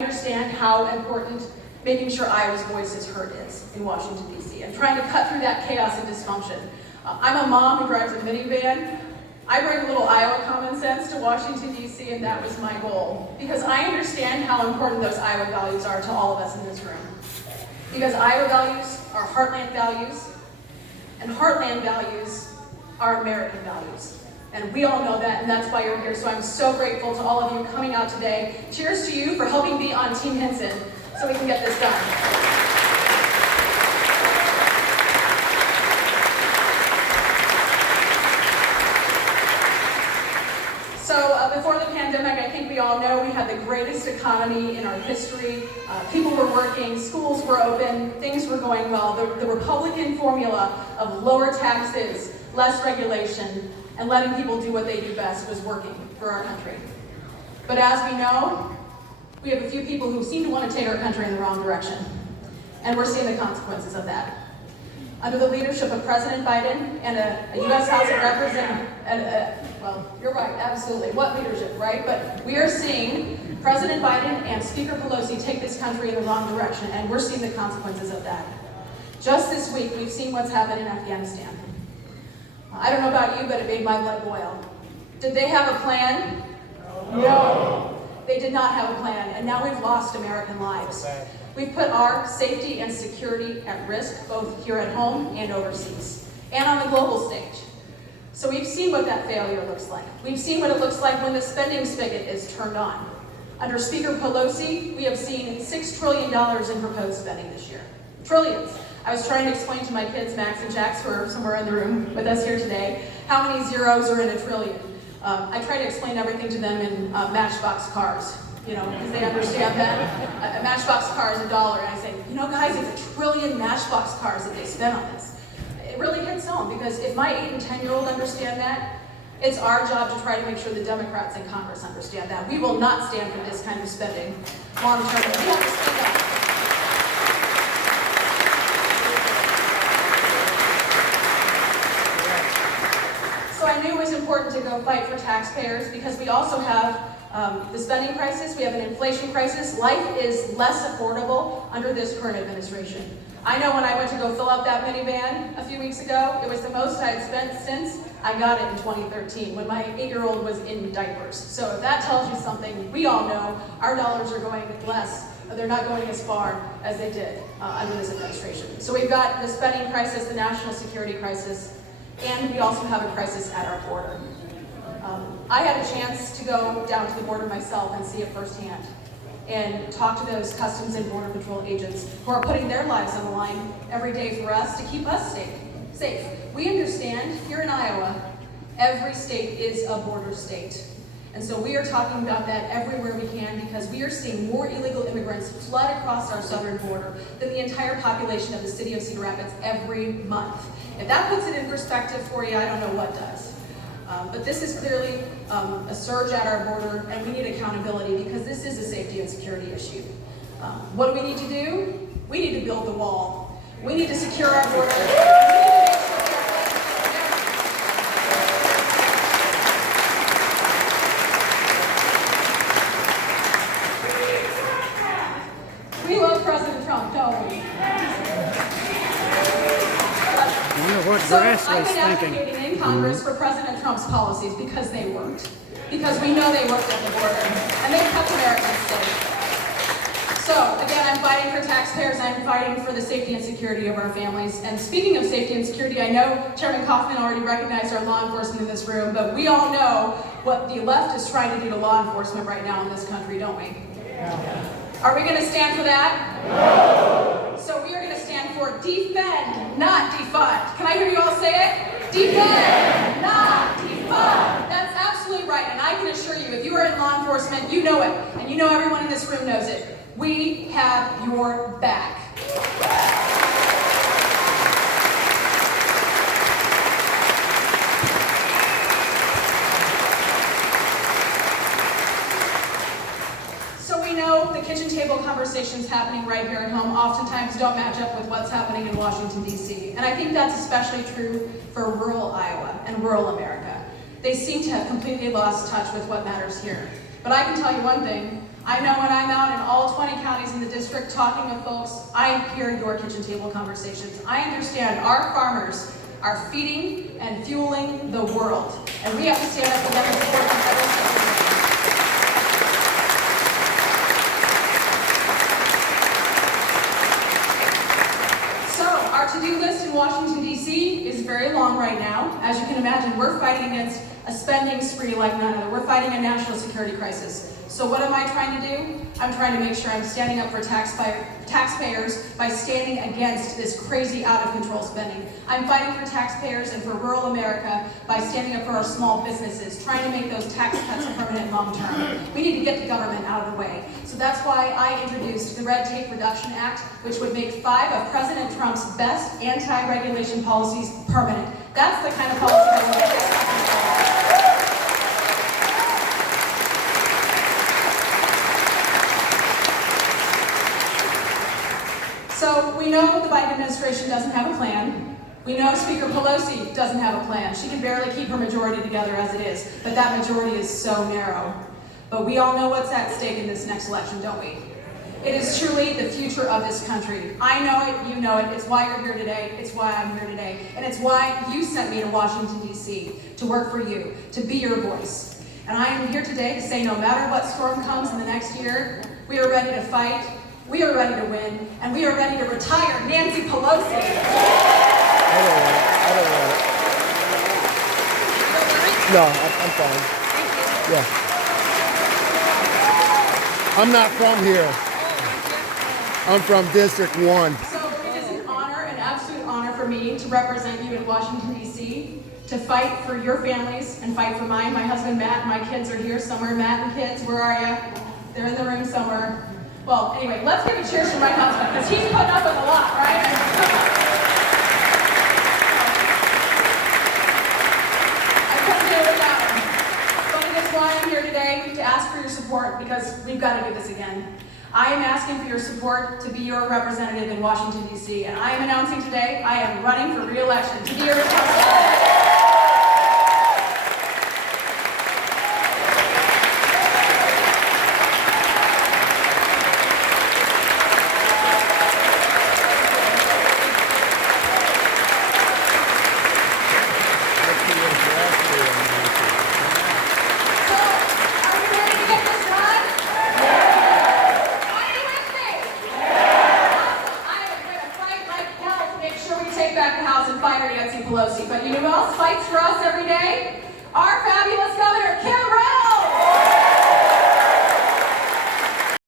understand how important making sure Iowa's voice is heard is in Washington, D.C., and trying to cut through that chaos and dysfunction. I'm a mom who drives a minivan. I bring a little Iowa common sense to Washington, D.C., and that was my goal, because I understand how important those Iowa values are to all of us in this room. Because Iowa values are heartland values, and heartland values are American values. And we all know that, and that's why you're here. So I'm so grateful to all of you coming out today. Cheers to you for helping be on Team Hinson so we can get this done. So before the pandemic, I think we all know we had the greatest economy in our history. People were working, schools were open, things were going well. The Republican formula of lower taxes, less regulation, and letting people do what they do best was working for our country. But as we know, we have a few people who seem to want to take our country in the wrong direction. And we're seeing the consequences of that. Under the leadership of President Biden and a U.S. House of Representatives, well, you're right, absolutely. What leadership, right? But we are seeing President Biden and Speaker Pelosi take this country in the wrong direction, and we're seeing the consequences of that. Just this week, we've seen what's happened in Afghanistan. I don't know about you, but it made my blood boil. Did they have a plan? No. They did not have a plan, and now we've lost American lives. We've put our safety and security at risk, both here at home and overseas, and on the global stage. So we've seen what that failure looks like. We've seen what it looks like when the spending spigot is turned on. Under Speaker Pelosi, we have seen $6 trillion in proposed spending this year. Trillions. I was trying to explain to my kids, Max and Jax, who are somewhere in the room with us here today, how many zeros are in a trillion. I try to explain everything to them in Matchbox cars, because they understand that. A Matchbox car is $1, and I say, guys, it's $1 trillion Matchbox cars that they spent on this. It really hits home, because if my 8 and 10-year-old understand that, it's our job to try to make sure the Democrats in Congress understand that. We will not stand for this kind of spending long term. We have to stand up. I knew it was important to go fight for taxpayers because we also have the spending crisis, we have an inflation crisis. Life is less affordable under this current administration. I know when I went to go fill up that minivan a few weeks ago, it was the most I had spent since I got it in 2013 when my 8-year-old was in diapers. So if that tells you something, we all know our dollars are going less. They're not going as far as they did under this administration. So we've got the spending crisis, the national security crisis, and we also have a crisis at our border. I had a chance to go down to the border myself and see it firsthand and talk to those Customs and Border Patrol agents who are putting their lives on the line every day for us to keep us safe. We understand here in Iowa, every state is a border state. And so we are talking about that everywhere we can because we are seeing more illegal immigrants flood across our southern border than the entire population of the city of Cedar Rapids every month. If that puts it in perspective for you, I don't know what does. But this is clearly a surge at our border, and we need accountability because this is a safety and security issue. What do we need to do? We need to build the wall. We need to secure our border. We love President Trump, don't we? So I've been advocating in Congress for President Trump's policies because they worked. Because we know they worked at the border, and they kept Americans safe. So again, I'm fighting for taxpayers, I'm fighting for the safety and security of our families. And speaking of safety and security, I know Chairman Kaufman already recognized our law enforcement in this room, but we all know what the left is trying to do to law enforcement right now in this country, don't we? Are we going to stand for that? No! So we are going to stand for defend, not defund. Can I hear you all say it? Defend, not defund. That's absolutely right, and I can assure you, if you are in law enforcement, you know it, and you know everyone in this room knows it. We have your back. The kitchen table conversations happening right here at home oftentimes don't match up with what's happening in Washington, D.C. And I think that's especially true for rural Iowa and rural America. They seem to have completely lost touch with what matters here. But I can tell you one thing, I know when I'm out in all 20 counties in the district talking with folks, I hear your kitchen table conversations. I understand our farmers are feeding and fueling the world, and we have to stand up for them and support them every step of the way. Our to-do list in Washington, D.C. is very long right now. As you can imagine, we're fighting against a spending spree like none other. We're fighting a national security crisis. So what am I trying to do? I'm trying to make sure I'm standing up for taxpayers by standing against this crazy out-of-control spending. I'm fighting for taxpayers and for rural America by standing up for our small businesses, trying to make those tax cuts permanent long-term. We need to get the government out of the way. So that's why I introduced the Red Tape Reduction Act, which would make 5 of President Trump's best anti-regulation policies permanent. That's the kind of policy that will get this country. So we know the Biden administration doesn't have a plan. We know Speaker Pelosi doesn't have a plan. She can barely keep her majority together as it is, but that majority is so narrow. But we all know what's at stake in this next election, don't we? It is truly the future of this country. I know it, you know it. It's why you're here today. It's why I'm here today. And it's why you sent me to Washington, D.C. to work for you, to be your voice. And I am here today to say no matter what storm comes in the next year, we are ready to fight. We are ready to win, and we are ready to retire Nancy Pelosi. I don't want it. No, I'm fine. Yeah. I'm not from here. I'm from District 1. So it is an honor, an absolute honor for me to represent you in Washington, D.C., to fight for your families and fight for mine. My husband, Matt, and my kids are here somewhere. Matt and kids, where are you? They're in the room somewhere. Well, anyway, let's give a cheers for my husband, because he's putting up with a lot, right? I couldn't do it without him. So that's why I'm here today, to ask for your support, because we've got to do this again. I am asking for your support to be your representative in Washington, D.C., and I am announcing today I am running for re-election to be your representative.